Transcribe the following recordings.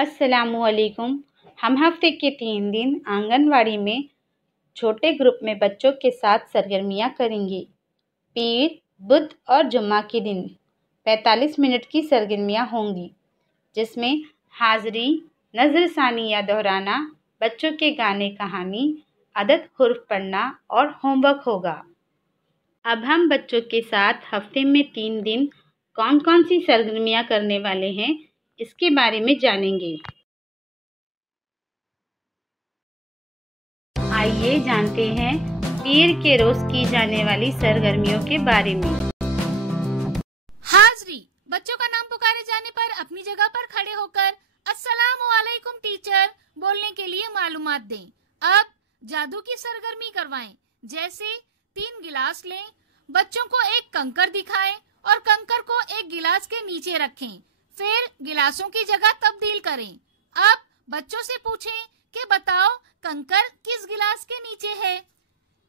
अस्सलामुअलैकुम। हम हफ्ते के 3 दिन आंगनवाड़ी में छोटे ग्रुप में बच्चों के साथ सरगर्मियाँ करेंगे। पीर, बुध और जुम्मा के दिन 45 मिनट की सरगर्मियाँ होंगी, जिसमें हाज़री, नज़रसानी या दोहराना, बच्चों के गाने कहानी, अदद हुर्फ पढ़ना और होमवर्क होगा। अब हम बच्चों के साथ हफ्ते में 3 दिन कौन कौन सी सरगर्मियाँ करने वाले हैं, इसके बारे में जानेंगे। आइए जानते हैं पीर के रोज की जाने वाली सरगर्मियों के बारे में। हाज़री, बच्चों का नाम पुकारे जाने पर अपनी जगह पर खड़े होकर अस्सलामु अलैकुम टीचर बोलने के लिए मालूमात दें। अब जादू की सरगर्मी करवाएं, जैसे 3 गिलास लें, बच्चों को एक कंकर दिखाएं और कंकर को एक गिलास के नीचे रखें, फिर गिलासों की जगह तब्दील करें। अब बच्चों से पूछें कि बताओ कंकर किस गिलास के नीचे है।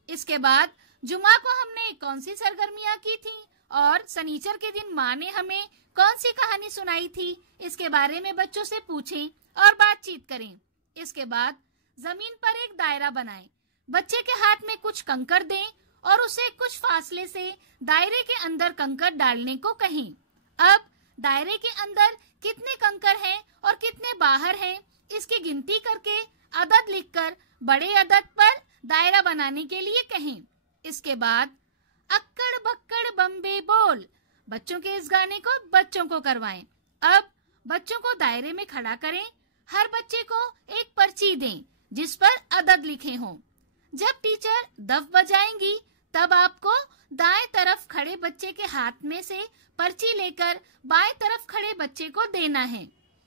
इसके बाद जुमा को हमने कौन सी सरगर्मियां की थी और सनीचर के दिन माँ ने हमें कौन सी कहानी सुनाई थी, इसके बारे में बच्चों से पूछें और बातचीत करें। इसके बाद जमीन पर एक दायरा बनाएं, बच्चे के हाथ में कुछ कंकर दें और उसे कुछ फासले से दायरे के अंदर कंकर डालने को कहें। अब दायरे के अंदर कितने कंकर हैं और कितने बाहर हैं, इसकी गिनती करके अदद लिखकर बड़े अदद पर दायरा बनाने के लिए कहें। इसके बाद अक्कड़ बक्कड़ बम्बे बोल, बच्चों के इस गाने को बच्चों को करवाएं। अब बच्चों को दायरे में खड़ा करें, हर बच्चे को एक पर्ची दें जिस पर अदद लिखे हों। जब टीचर दफ बजाएंगी तब आपको दाएं तरफ खड़े बच्चे के हाथ में से पर्ची लेकर बाएं तरफ खड़े बच्चे को देना है।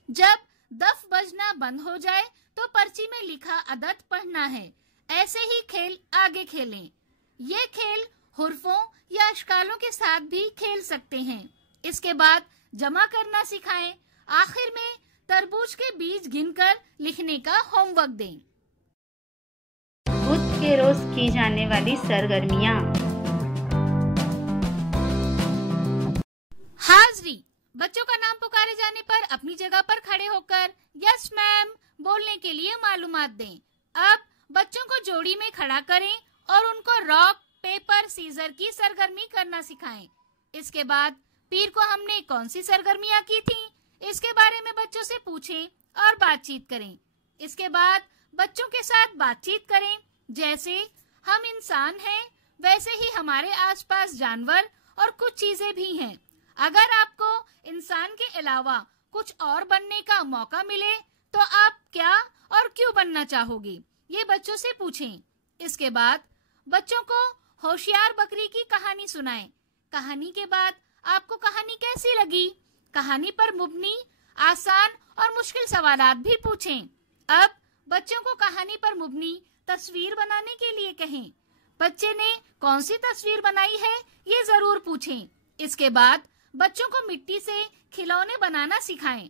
जब दफ बजना बंद हो जाए तो पर्ची में लिखा अदद पढ़ना है। ऐसे ही खेल आगे खेलें। ये खेल हुर्फों या अशकालों के साथ भी खेल सकते हैं। इसके बाद जमा करना सिखाएं। आखिर में तरबूज के बीज गिनकर लिखने का होमवर्क दें। बुध के रोज की जाने वाली सरगर्मियाँ। हाज़री, बच्चों का नाम पुकारे जाने पर अपनी जगह पर खड़े होकर यस मैम बोलने के लिए मालूमात दें। अब बच्चों को जोड़ी में खड़ा करें और उनको रॉक पेपर सीजर की सरगर्मी करना सिखाएं। इसके बाद पीर को हमने कौन सी सरगर्मियां की थी, इसके बारे में बच्चों से पूछें और बातचीत करें। इसके बाद बच्चों के साथ बातचीत करें, जैसे हम इंसान हैं वैसे ही हमारे आसपास जानवर और कुछ चीजें भी हैं। अगर आपको इंसान के अलावा कुछ और बनने का मौका मिले तो आप क्या और क्यों बनना चाहोगे, ये बच्चों से पूछें। इसके बाद बच्चों को होशियार बकरी की कहानी सुनाएं। कहानी के बाद आपको कहानी कैसी लगी, कहानी पर मुबनी आसान और मुश्किल सवालात भी पूछें। अब बच्चों को कहानी पर मुबनी तस्वीर बनाने के लिए कहें। बच्चे ने कौन सी तस्वीर बनाई है ये जरूर पूछें। इसके बाद बच्चों को मिट्टी से खिलौने बनाना सिखाएं।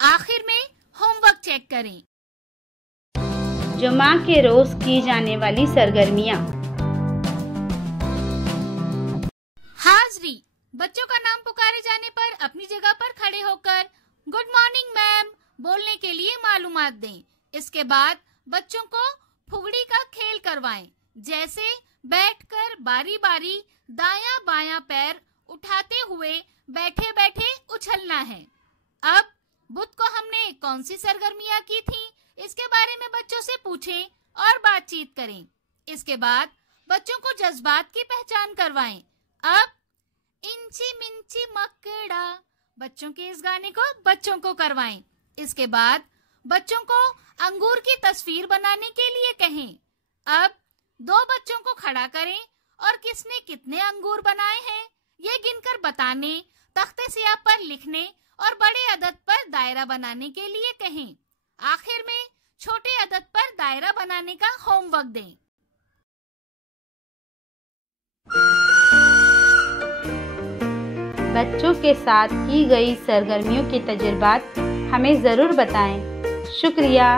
आखिर में होमवर्क चेक करें। जुमा के रोज की जाने वाली सरगर्मियाँ। हाज़री, बच्चों का नाम पुकारे जाने पर अपनी जगह पर खड़े होकर गुड मॉर्निंग मैम बोलने के लिए मालूमात दें। इसके बाद बच्चों को फुगड़ी का खेल करवाएं, जैसे बैठकर बारी बारी दायां बायां पैर उठाते हुए बैठे बैठे उछलना है। अब बुध को हमने कौन सी सरगर्मियां की थी, इसके बारे में बच्चों से पूछें और बातचीत करें। इसके बाद बच्चों को जज्बात की पहचान करवाएं। अब इंची मिंची मकड़ा, बच्चों के इस गाने को बच्चों को करवाएं। इसके बाद बच्चों को अंगूर की तस्वीर बनाने के लिए कहें। अब 2 बच्चों को खड़ा करें और किसने कितने अंगूर बनाए हैं ये गिनकर बताने, तख्ते स्याह पर लिखने और बड़े अदद पर दायरा बनाने के लिए कहें। आखिर में छोटे अदद पर दायरा बनाने का होमवर्क दें। बच्चों के साथ की गई सरगर्मियों के तजुर्बात हमें ज़रूर बताएं। शुक्रिया।